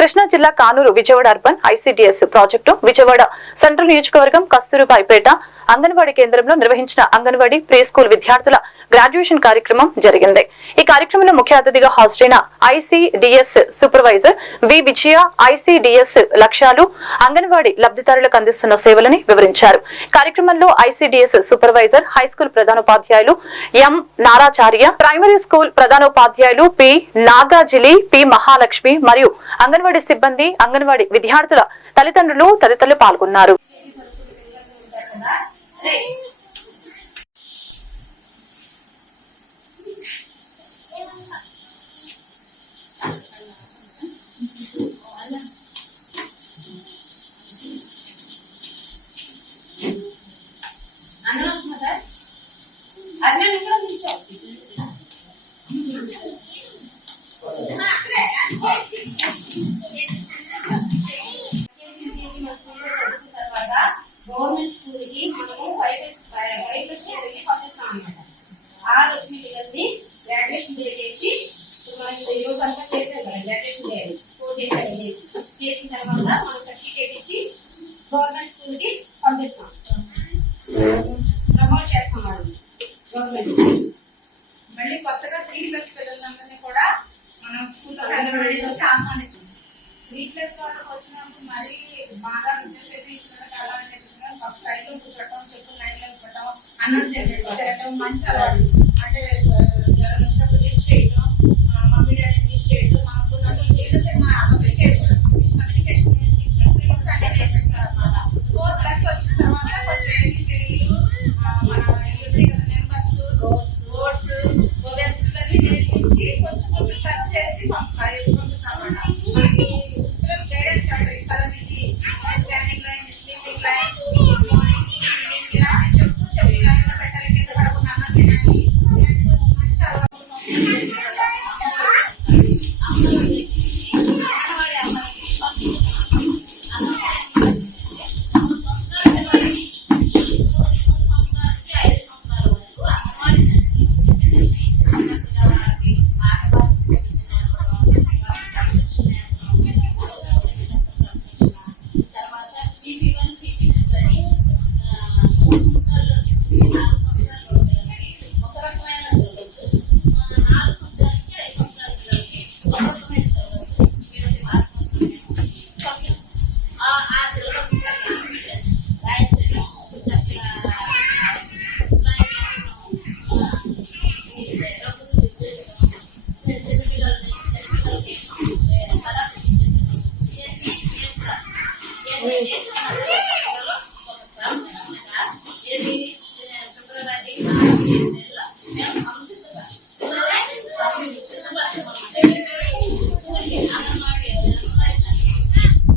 కృష్ణా జిల్లా Kanuru Vijayawada urban ICDS project Vijayawada central నియోజకవర్గం కస్తూరిబాయిపేట అంగన్వాడీ కేంద్రంలో నిర్వహించిన అంగన్వాడీ ప్రీ స్కూల్ విద్యార్థుల గ్రాడ్యుయేషన్ కార్యక్రమం జరిగింది. ఈ కార్యక్రమంలో ముఖ్య అతిథిగా హాజరైన ఐసీడీఎస్ సూపర్వైజర్ వి విజయ ఐసీడీఎస్ లక్ష్యాలు అంగన్వాడీ లబ్ధిదారులకు అందిస్తున్న సేవలని వివరించారు. కార్యక్రమంలో ఐసీడీఎస్ సూపర్వైజర్ హైస్కూల్ ప్రధానోపాధ్యాయులు ఎం నారాచార్య, ప్రైమరీ స్కూల్ ప్రధానోపాధ్యాయులు పి నాగాజిలి, పి మహాలక్ష్మి మరియు అంగన్వాడీ సిబ్బంది, అంగన్వాడీ విద్యార్థుల తల్లిదండ్రులు తదితరులు పాల్గొన్నారు. గవర్నమెంట్ స్కూల్ కి మనము ప్రైవేట్ స్కూల్ కి పంపిస్తాం అన్నమాట. ఆ వచ్చిన పిల్లల్ని గ్రాడ్యుయేషన్ డే చేసి మనకి ఈ రోజు అంతా చేసాం కదా, గ్రాడ్యుయేషన్ డే 4 days చేసిన తర్వాత మనం సర్టిఫికేట్ ఇచ్చి గవర్నమెంట్ స్కూల్ కి పంపిస్తాం, ప్రమోట్ చేస్తాం వాళ్ళు గవర్నమెంట్. మళ్ళీ కొత్తగా 3+ పిల్లలందరినీ కూడా మనం స్కూల్లో ఆహ్వానించాం. 3+ వాళ్ళకి వచ్చినప్పుడు మళ్ళీ బాగా ఫస్ట్ లైన్ లో కూర్చోటం, చెప్పులు లైన్ లో పెట్టడం, అన్నం తినడం మంచి అలవాటు. అంటే జ్వరం వచ్చినప్పుడు మిస్ చేయడం, మమ్మీ డాడీ మిస్ చేయడం, మనకు చిన్న చిన్న కమ్యూనికేషన్ ఇచ్చి అంటే నేర్పిస్తారు అనమాట. 4+ వచ్చిన తర్వాత కొంచెం ఏబిసిడీలు, మన నెంబర్స్, వర్డ్స్, వొవెల్స్ ఇవన్నీ నేర్పించి కొంచెం కొంచెం టచ్ చేసి పంపిస్తాం అన్నమాట. మనకి గైడెన్స్ చేస్తారు. ఈ కలర్ ఇది, స్టాండింగ్ లైన్, స్లీపింగ్ లైన్,